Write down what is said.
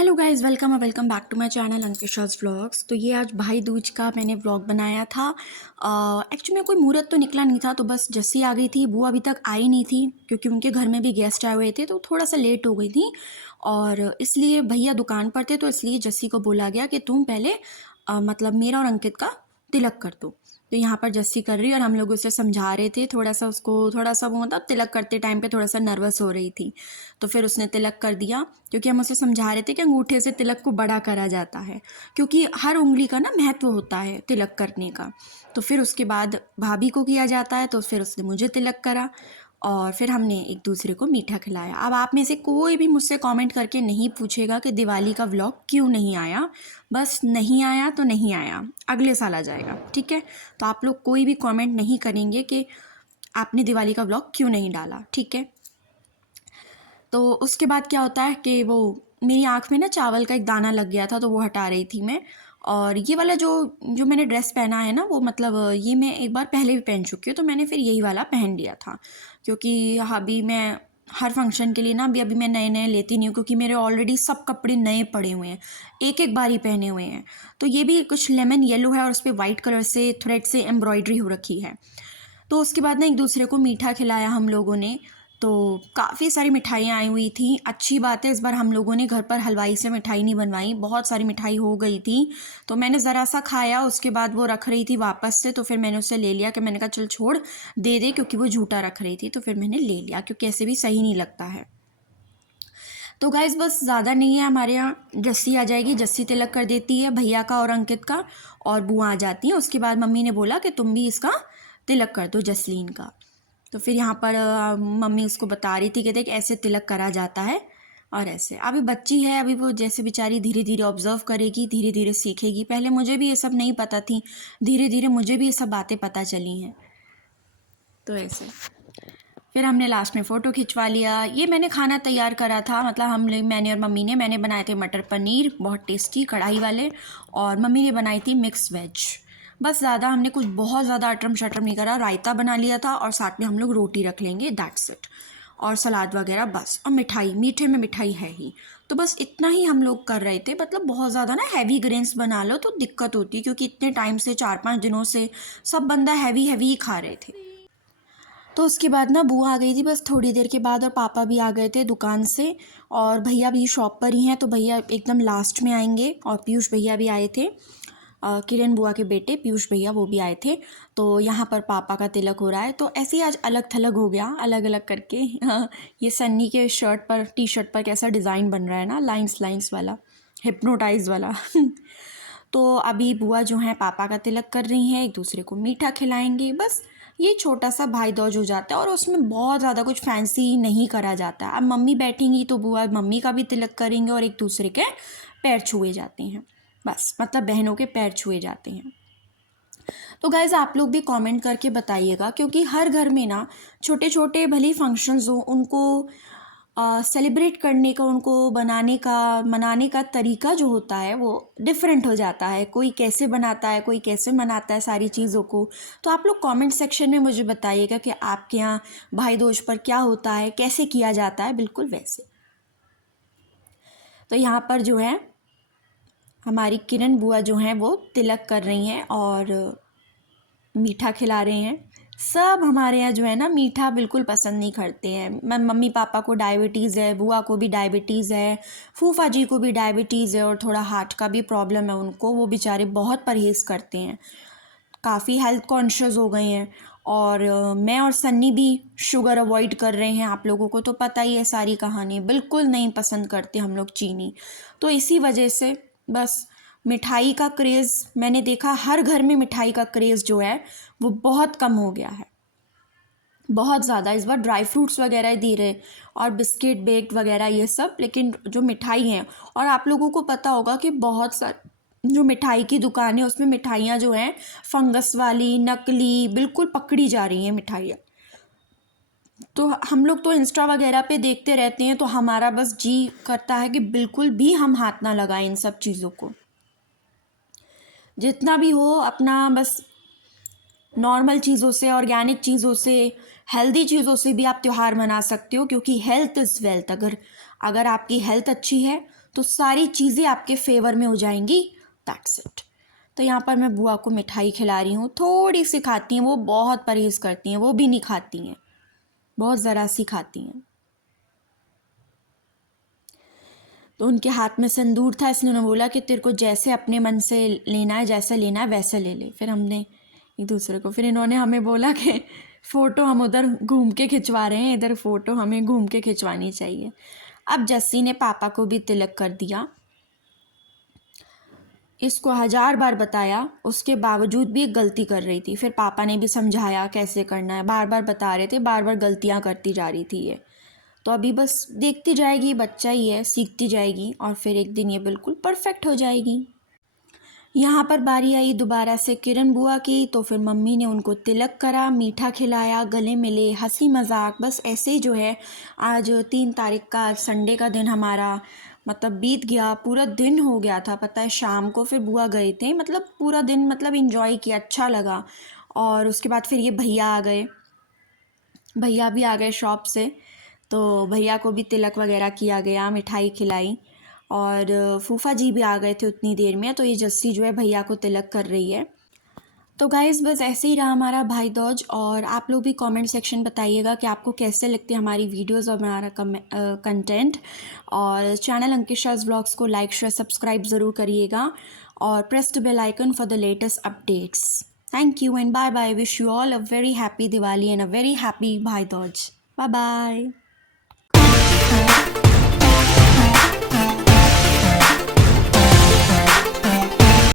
Hello guys, welcome back to my channel अंकिशा's vlogs. तो ये आज भाई दूज का मैंने व्लॉग बनाया था। एक्चुअली में कोई मुहूर्त तो निकला नहीं था, तो बस जस्सी आ गई थी। बुआ अभी तक आई नहीं थी क्योंकि उनके घर में भी गेस्ट आए हुए थे, तो थोड़ा सा लेट हो गई थी। और इसलिए भैया दुकान पर थे, तो इसलिए जस्सी को बोला गया कि तुम पहले मतलब मेरा और अंकित का तिलक कर दो। तो यहाँ पर जस्सी कर रही और हम लोग उसे समझा रहे थे। थोड़ा सा उसको थोड़ा सा वो मतलब तिलक करते टाइम पे थोड़ा सा नर्वस हो रही थी, तो फिर उसने तिलक कर दिया। क्योंकि हम उसे समझा रहे थे कि अंगूठे से तिलक को बड़ा करा जाता है, क्योंकि हर उंगली का ना महत्व होता है तिलक करने का। तो फिर उसके बाद भाभी को किया जाता है, तो फिर उसने मुझे तिलक करा और फिर हमने एक दूसरे को मीठा खिलाया। अब आप में से कोई भी मुझसे कमेंट करके नहीं पूछेगा कि दिवाली का व्लॉग क्यों नहीं आया। बस नहीं आया तो नहीं आया, अगले साल आ जाएगा, ठीक है। तो आप लोग कोई भी कमेंट नहीं करेंगे कि आपने दिवाली का व्लॉग क्यों नहीं डाला, ठीक है। तो उसके बाद क्या होता है कि वो मेरी आँख में ना चावल का एक दाना लग गया था, तो वो हटा रही थी मैं। और ये वाला जो जो मैंने ड्रेस पहना है ना, वो मतलब ये मैं एक बार पहले भी पहन चुकी हूँ, तो मैंने फिर यही वाला पहन लिया था। क्योंकि अभी मैं हर फंक्शन के लिए ना अभी मैं नए नए लेती नहीं हूँ, क्योंकि मेरे ऑलरेडी सब कपड़े नए पड़े हुए हैं, एक एक बार ही पहने हुए हैं। तो ये भी कुछ लेमन येलो है और उस पर वाइट कलर से थ्रेड से एम्ब्रॉयडरी हो रखी है। तो उसके बाद ना एक दूसरे को मीठा खिलाया हम लोगों ने। तो काफ़ी सारी मिठाइयाँ आई हुई थी। अच्छी बात है, इस बार हम लोगों ने घर पर हलवाई से मिठाई नहीं बनवाई, बहुत सारी मिठाई हो गई थी। तो मैंने ज़रा सा खाया, उसके बाद वो रख रही थी वापस से, तो फिर मैंने उससे ले लिया कि मैंने कहा चल छोड़ दे दे, क्योंकि वो झूठा रख रही थी। तो फिर मैंने ले लिया, क्योंकि ऐसे भी सही नहीं लगता है। तो गाइज़ बस ज़्यादा नहीं है, हमारे यहाँ जस्सी आ जाएगी, जस्सी तिलक कर देती है भैया का और अंकित का, और बुआ आ जाती है। उसके बाद मम्मी ने बोला कि तुम भी इसका तिलक कर दो, जसलीन का। तो फिर यहाँ पर मम्मी उसको बता रही थी कि देख ऐसे तिलक करा जाता है। और ऐसे अभी बच्ची है, अभी वो जैसे बेचारी धीरे धीरे ऑब्जर्व करेगी, धीरे धीरे सीखेगी। पहले मुझे भी ये सब नहीं पता थी, धीरे धीरे मुझे भी ये सब बातें पता चली हैं। तो ऐसे फिर हमने लास्ट में फ़ोटो खिंचवा लिया। ये मैंने खाना तैयार करा था, मतलब मैंने और मम्मी ने मैंने बनाए थे मटर पनीर, बहुत टेस्टी कढ़ाई वाले, और मम्मी ने बनाई थी मिक्स वेज। बस ज़्यादा हमने कुछ बहुत ज़्यादा अटरम शटरम नहीं करा। रायता बना लिया था और साथ में हम लोग रोटी रख लेंगे, दैट्स इट। और सलाद वगैरह बस, और मिठाई, मीठे में मिठाई है ही। तो बस इतना ही हम लोग कर रहे थे। मतलब बहुत ज़्यादा ना हैवी ग्रेन्स बना लो तो दिक्कत होती है, क्योंकि इतने टाइम से 4-5 दिनों से सब बंदा हैवी हैवी ही खा रहे थे। तो उसके बाद ना बुआ आ गई थी बस थोड़ी देर के बाद, और पापा भी आ गए थे दुकान से, और भैया भी शॉप पर ही हैं। तो भैया एकदम लास्ट में आएंगे, और पीयूष भैया भी आए थे, किरण बुआ के बेटे पीयूष भैया, वो भी आए थे। तो यहाँ पर पापा का तिलक हो रहा है। तो ऐसे ही आज अलग थलग हो गया, अलग अलग करके। हाँ, ये सन्नी के शर्ट पर, टी शर्ट पर कैसा डिज़ाइन बन रहा है ना, लाइंस लाइंस वाला, हिप्नोटाइज वाला। तो अभी बुआ जो हैं पापा का तिलक कर रही हैं, एक दूसरे को मीठा खिलाएंगे। बस ये छोटा सा भाई दूज हो जाता है, और उसमें बहुत ज़्यादा कुछ फैंसी नहीं करा जाता। अब मम्मी बैठेंगी तो बुआ मम्मी का भी तिलक करेंगे, और एक दूसरे के पैर छुए जाते हैं। बस मतलब बहनों के पैर छुए जाते हैं। तो गाइज़ आप लोग भी कमेंट करके बताइएगा, क्योंकि हर घर में ना छोटे छोटे भले ही फंक्शंस हो, उनको सेलिब्रेट करने का, उनको बनाने का, मनाने का तरीका जो होता है वो डिफरेंट हो जाता है। कोई कैसे बनाता है, कोई कैसे मनाता है सारी चीज़ों को। तो आप लोग कमेंट सेक्शन में मुझे बताइएगा कि आपके यहाँ भाई दूज पर क्या होता है, कैसे किया जाता है, बिल्कुल वैसे। तो यहाँ पर जो है हमारी किरण बुआ जो हैं वो तिलक कर रही हैं और मीठा खिला रहे हैं। सब हमारे यहाँ जो है ना मीठा बिल्कुल पसंद नहीं करते हैं। मम्मी पापा को डायबिटीज़ है, बुआ को भी डायबिटीज़ है, फूफा जी को भी डायबिटीज़ है, और थोड़ा हार्ट का भी प्रॉब्लम है उनको। वो बेचारे बहुत परहेज़ करते हैं, काफ़ी हेल्थ कॉन्शियस हो गए हैं। और मैं और सन्नी भी शुगर अवॉइड कर रहे हैं। आप लोगों को तो पता ही है सारी कहानी, बिल्कुल नहीं पसंद करते हम लोग चीनी। तो इसी वजह से बस मिठाई का क्रेज़, मैंने देखा हर घर में मिठाई का क्रेज़ जो है वो बहुत कम हो गया है, बहुत ज़्यादा। इस बार ड्राई फ्रूट्स वगैरह दे रहे, और बिस्किट बेक्ड वगैरह ये सब, लेकिन जो मिठाई हैं, और आप लोगों को पता होगा कि बहुत सारी जो मिठाई की दुकान है उसमें मिठाइयाँ जो हैं फंगस वाली, नकली, बिल्कुल पकड़ी जा रही हैं मिठाइयाँ। तो हम लोग तो इंस्टा वगैरह पे देखते रहते हैं, तो हमारा बस जी करता है कि बिल्कुल भी हम हाथ ना लगाएं इन सब चीज़ों को। जितना भी हो अपना बस नॉर्मल चीज़ों से, ऑर्गेनिक चीज़ों से, हेल्दी चीज़ों से भी आप त्यौहार मना सकते हो, क्योंकि हेल्थ इज़ वेल्थ। अगर अगर आपकी हेल्थ अच्छी है तो सारी चीज़ें आपके फेवर में हो जाएंगी। That's it. तो यहाँ पर मैं बुआ को मिठाई खिला रही हूँ, थोड़ी सी खाती हैं वो, बहुत परहेज़ करती हैं, वो भी नहीं खाती हैं, बहुत ज़रा सी खाती हैं। तो उनके हाथ में सिंदूर था, इसलिए उन्होंने बोला कि तेरे को जैसे अपने मन से लेना है, जैसा लेना है वैसे ले ले। फिर हमने एक दूसरे को, फिर इन्होंने हमें बोला कि फ़ोटो हम उधर घूम के खिंचवा रहे हैं, इधर फ़ोटो हमें घूम के खिंचवानी चाहिए। अब जस्सी ने पापा को भी तिलक कर दिया। इसको 1000 बार बताया, उसके बावजूद भी एक गलती कर रही थी। फिर पापा ने भी समझाया कैसे करना है, बार बार बता रहे थे, बार बार गलतियाँ करती जा रही थी ये। तो अभी बस देखती जाएगी, बच्चा ही है, सीखती जाएगी और फिर एक दिन ये बिल्कुल परफेक्ट हो जाएगी। यहाँ पर बारी आई दोबारा से किरण बुआ की, तो फिर मम्मी ने उनको तिलक करा, मीठा खिलाया, गले मिले, हंसी मजाक, बस ऐसे ही जो है आज 3 तारीख का संडे का दिन हमारा मतलब बीत गया। पूरा दिन हो गया था, पता है, शाम को फिर बुआ गए थे, मतलब पूरा दिन मतलब इंजॉय किया, अच्छा लगा। और उसके बाद फिर ये भैया आ गए, भैया भी आ गए शॉप से, तो भैया को भी तिलक वगैरह किया गया, मिठाई खिलाई। और फूफा जी भी आ गए थे उतनी देर में, तो ये जस्सी जो है भैया को तिलक कर रही है। तो गाइज़ बस ऐसे ही रहा हमारा भाई दूज। और आप लोग भी कमेंट सेक्शन बताइएगा कि आपको कैसे लगते हैं हमारी वीडियोस और हमारा कंटेंट। और चैनल अंकिशा's व्लॉग्स को लाइक शेयर सब्सक्राइब ज़रूर करिएगा और press the bell icon for the latest updates. Thank you and bye bye. Wish you all a very happy Diwali and a very happy Bhai Dooj. Bye bye.